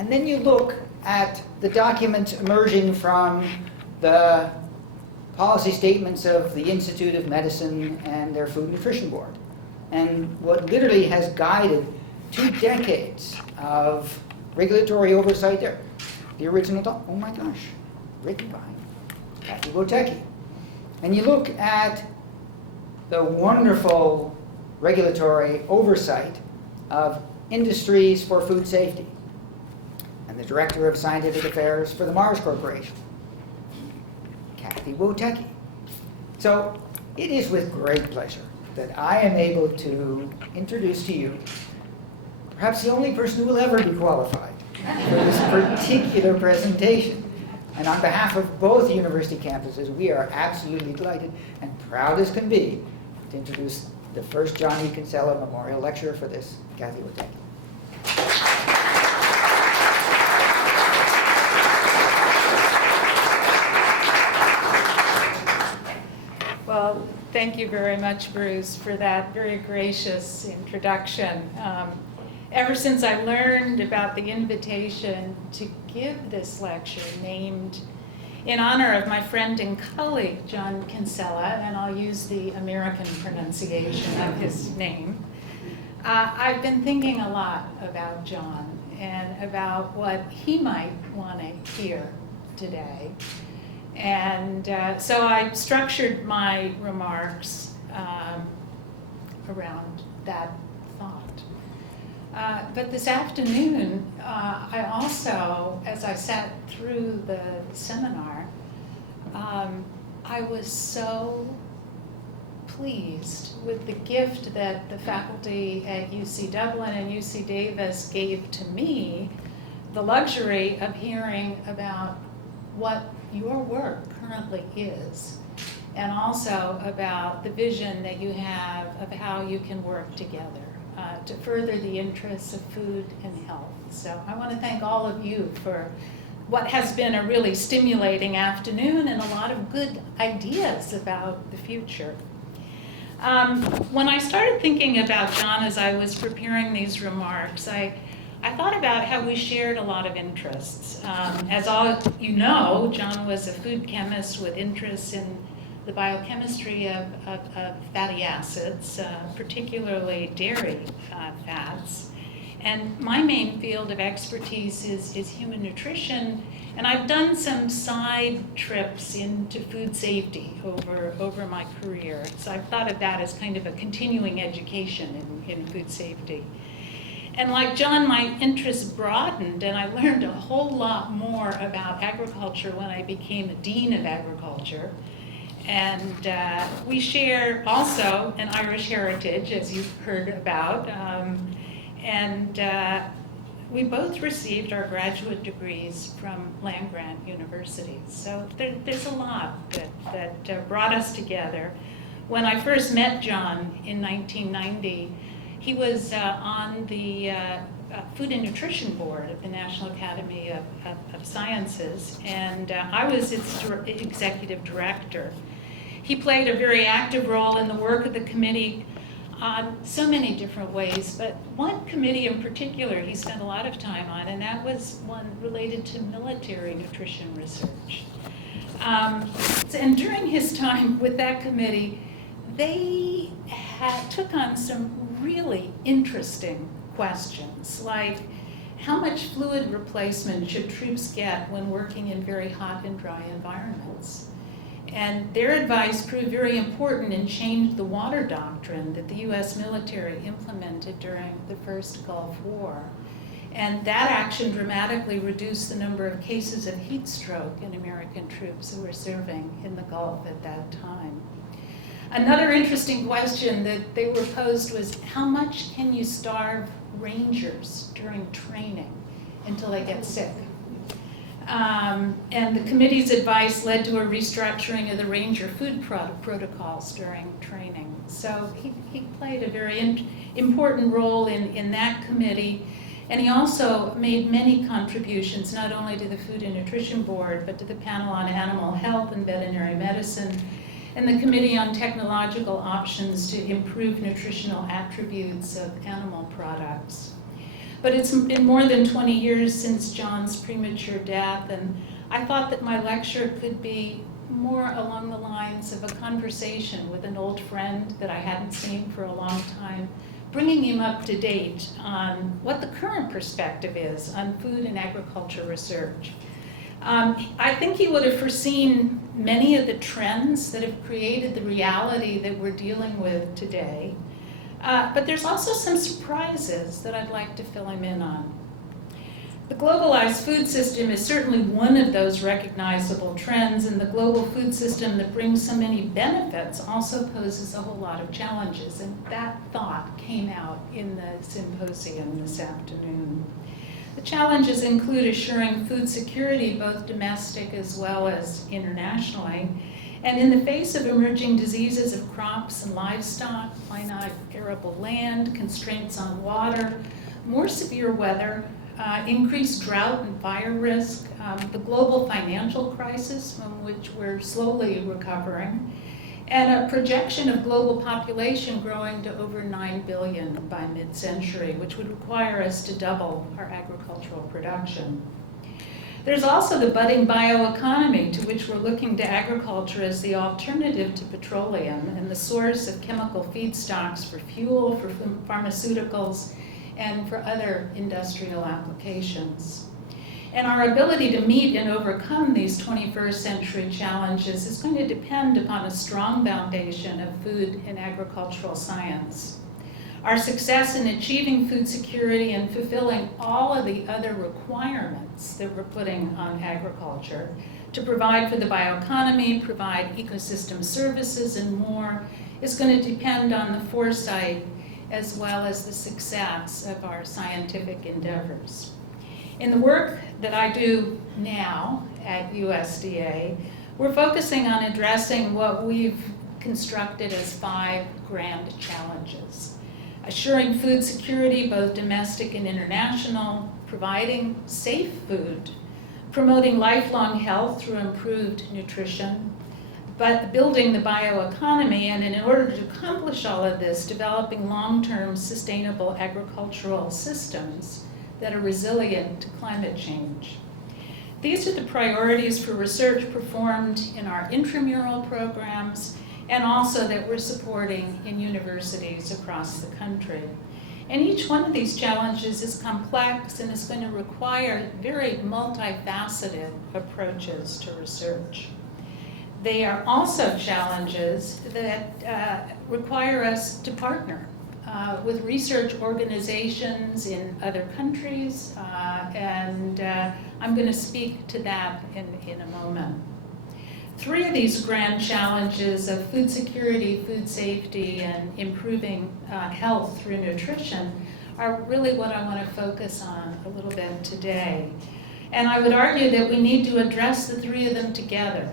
And then you look at the documents emerging from the policy statements of the Institute of Medicine and their Food and Nutrition Board. And what literally has guided 2 decades of regulatory oversight there. The original, oh my gosh, written by Catherine Woteki. And you look at the wonderful regulatory oversight of Industries for Food Safety and the Director of Scientific Affairs for the Mars Corporation, Cathy Woteki. So it is with great pleasure that I am able to introduce to you perhaps the only person who will ever be qualified for this particular presentation. And on behalf of both university campuses, we are absolutely delighted and proud as can be to introduce the first John E. Kinsella Memorial Lecture for this, Cathy Woteki. Well, thank you very much, Bruce, for that very gracious introduction. Ever since I learned about the invitation to give this lecture named in honor of my friend and colleague, John Kinsella, and I'll use the American pronunciation of his name, I've been thinking a lot about John and about what he might want to hear today. And so I structured my remarks around that thought. But this afternoon, I also, as I sat through the seminar, I was so pleased with the gift that the faculty at UC Dublin and UC Davis gave to me, the luxury of hearing about what your work currently is, and also about the vision that you have of how you can work together to further the interests of food and health. So I want to thank all of you for what has been a really stimulating afternoon and a lot of good ideas about the future. When I started thinking about John as I was preparing these remarks, I thought about how we shared a lot of interests. As all you know, John was a food chemist with interests in the biochemistry of fatty acids, particularly dairy fats. And my main field of expertise is human nutrition, and I've done some side trips into food safety over my career. So I've thought of that as kind of a continuing education in food safety. And like John, my interests broadened, and I learned a whole lot more about agriculture when I became a dean of agriculture. And we share also an Irish heritage, as you've heard about. We both received our graduate degrees from land-grant universities. So there's a lot that brought us together. When I first met John in 1990, he was on the Food and Nutrition Board of the National Academy of Sciences, and I was its executive director. He played a very active role in the work of the committee on so many different ways, but one committee in particular he spent a lot of time on, and that was one related to military nutrition research. And during his time with that committee, they took on some really interesting questions, like how much fluid replacement should troops get when working in very hot and dry environments? And their advice proved very important and changed the water doctrine that the US military implemented during the first Gulf War. And that action dramatically reduced the number of cases of heat stroke in American troops who were serving in the Gulf at that time. Another interesting question that they were posed was, how much can you starve Rangers during training until they get sick? And the committee's advice led to a restructuring of the Ranger food protocols during training. So he played a very important role in that committee. And he also made many contributions, not only to the Food and Nutrition Board, but to the Panel on Animal Health and Veterinary Medicine, and the Committee on Technological Options to Improve Nutritional Attributes of Animal Products. But it's been more than 20 years since John's premature death, and I thought that my lecture could be more along the lines of a conversation with an old friend that I hadn't seen for a long time, bringing him up to date on what the current perspective is on food and agriculture research. I think he would have foreseen many of the trends that have created the reality that we're dealing with today. But there's also some surprises that I'd like to fill him in on. The globalized food system is certainly one of those recognizable trends, and the global food system that brings so many benefits also poses a whole lot of challenges, and that thought came out in the symposium this afternoon. The challenges include assuring food security, both domestic as well as internationally, and in the face of emerging diseases of crops and livestock, finite arable land, constraints on water, more severe weather, increased drought and fire risk, the global financial crisis from which we're slowly recovering, and a projection of global population growing to over 9 billion by mid-century, which would require us to double our agricultural production. There's also the budding bioeconomy, to which we're looking to agriculture as the alternative to petroleum and the source of chemical feedstocks for fuel, for pharmaceuticals, and for other industrial applications. And our ability to meet and overcome these 21st century challenges is going to depend upon a strong foundation of food and agricultural science. Our success in achieving food security and fulfilling all of the other requirements that we're putting on agriculture to provide for the bioeconomy, provide ecosystem services, and more is going to depend on the foresight as well as the success of our scientific endeavors. In the work that I do now at USDA, we're focusing on addressing what we've constructed as 5 grand challenges. Assuring food security, both domestic and international, providing safe food, promoting lifelong health through improved nutrition, but building the bioeconomy, and in order to accomplish all of this, developing long-term sustainable agricultural systems that are resilient to climate change. These are the priorities for research performed in our intramural programs and also that we're supporting in universities across the country. And each one of these challenges is complex and is going to require very multifaceted approaches to research. They are also challenges that require us to partner with research organizations in other countries, and I'm going to speak to that in a moment. 3 of these grand challenges of food security, food safety, and improving health through nutrition are really what I want to focus on a little bit today. And I would argue that we need to address the 3 of them together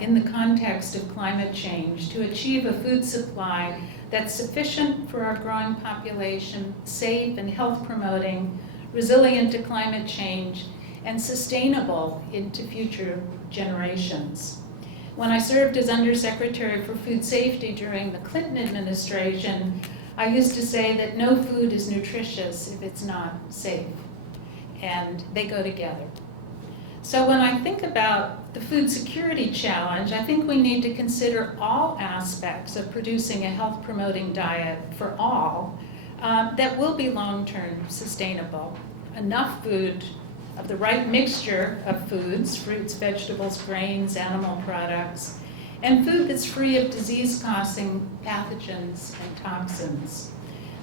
in the context of climate change to achieve a food supply that's sufficient for our growing population, safe and health promoting, resilient to climate change, and sustainable into future generations. When I served as Undersecretary for Food Safety during the Clinton administration, I used to say that no food is nutritious if it's not safe, and they go together. So when I think about the food security challenge, I think we need to consider all aspects of producing a health-promoting diet for all that will be long-term sustainable. Enough food of the right mixture of foods, fruits, vegetables, grains, animal products, and food that's free of disease-causing pathogens and toxins.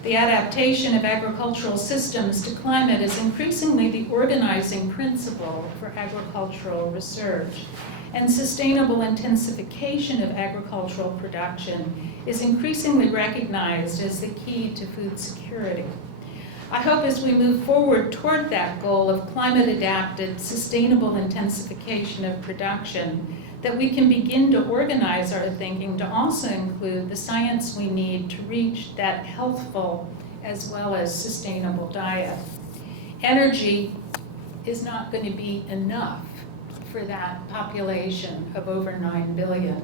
The adaptation of agricultural systems to climate is increasingly the organizing principle for agricultural research, and sustainable intensification of agricultural production is increasingly recognized as the key to food security. I hope as we move forward toward that goal of climate-adapted, sustainable intensification of production, that we can begin to organize our thinking to also include the science we need to reach that healthful as well as sustainable diet. Energy is not going to be enough for that population of over 9 billion.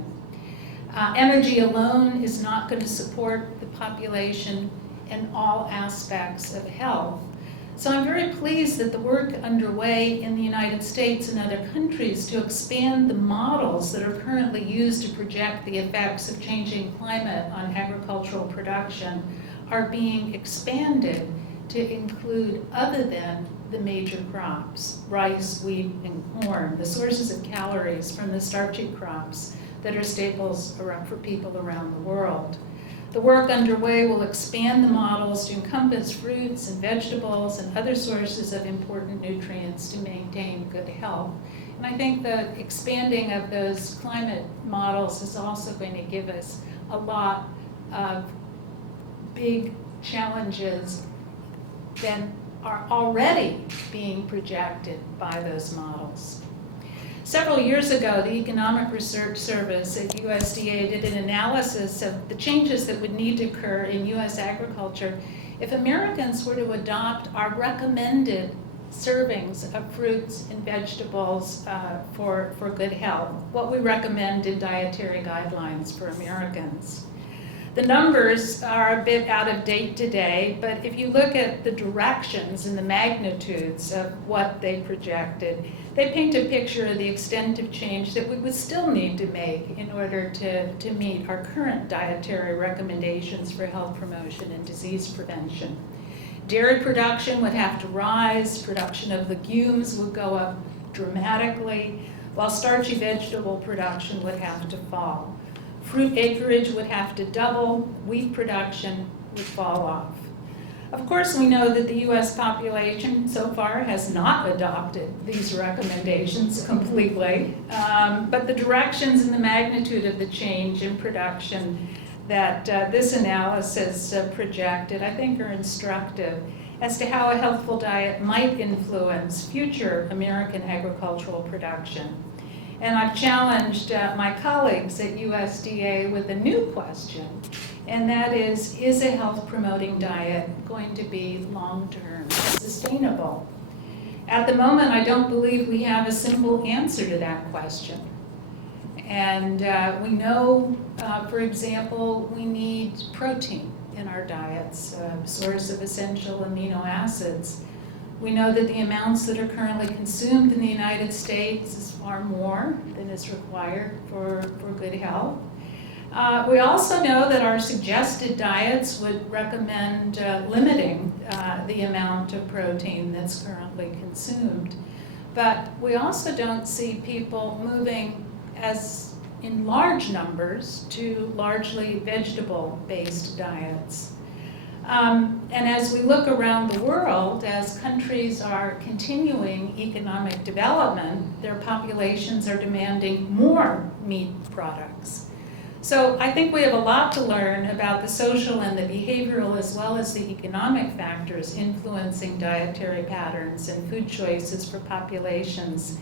Energy alone is not going to support the population in all aspects of health. So I'm very pleased that the work underway in the United States and other countries to expand the models that are currently used to project the effects of changing climate on agricultural production are being expanded to include other than the major crops, rice, wheat, and corn, the sources of calories from the starchy crops that are staples for people around the world. The work underway will expand the models to encompass fruits and vegetables and other sources of important nutrients to maintain good health. And I think the expanding of those climate models is also going to give us a lot of big challenges that are already being projected by those models. Several years ago, the Economic Research Service at USDA did an analysis of the changes that would need to occur in US agriculture if Americans were to adopt our recommended servings of fruits and vegetables for good health, what we recommend in dietary guidelines for Americans. The numbers are a bit out of date today, but if you look at the directions and the magnitudes of what they projected, they paint a picture of the extent of change that we would still need to make in order to meet our current dietary recommendations for health promotion and disease prevention. Dairy production would have to rise, production of legumes would go up dramatically, while starchy vegetable production would have to fall. Fruit acreage would have to double, wheat production would fall off. Of course, we know that the US population so far has not adopted these recommendations completely, but the directions and the magnitude of the change in production that this analysis projected, I think, are instructive as to how a healthful diet might influence future American agricultural production. And I've challenged my colleagues at USDA with a new question, and that is a health-promoting diet going to be long-term sustainable? At the moment, I don't believe we have a simple answer to that question. And we know, for example, we need protein in our diets, a source of essential amino acids. We know that the amounts that are currently consumed in the United States is far more than is required for good health. We also know that our suggested diets would recommend limiting the amount of protein that's currently consumed. But we also don't see people moving as in large numbers to largely vegetable-based diets. And as we look around the world, as countries are continuing economic development, their populations are demanding more meat products. So I think we have a lot to learn about the social and the behavioral as well as the economic factors influencing dietary patterns and food choices for populations.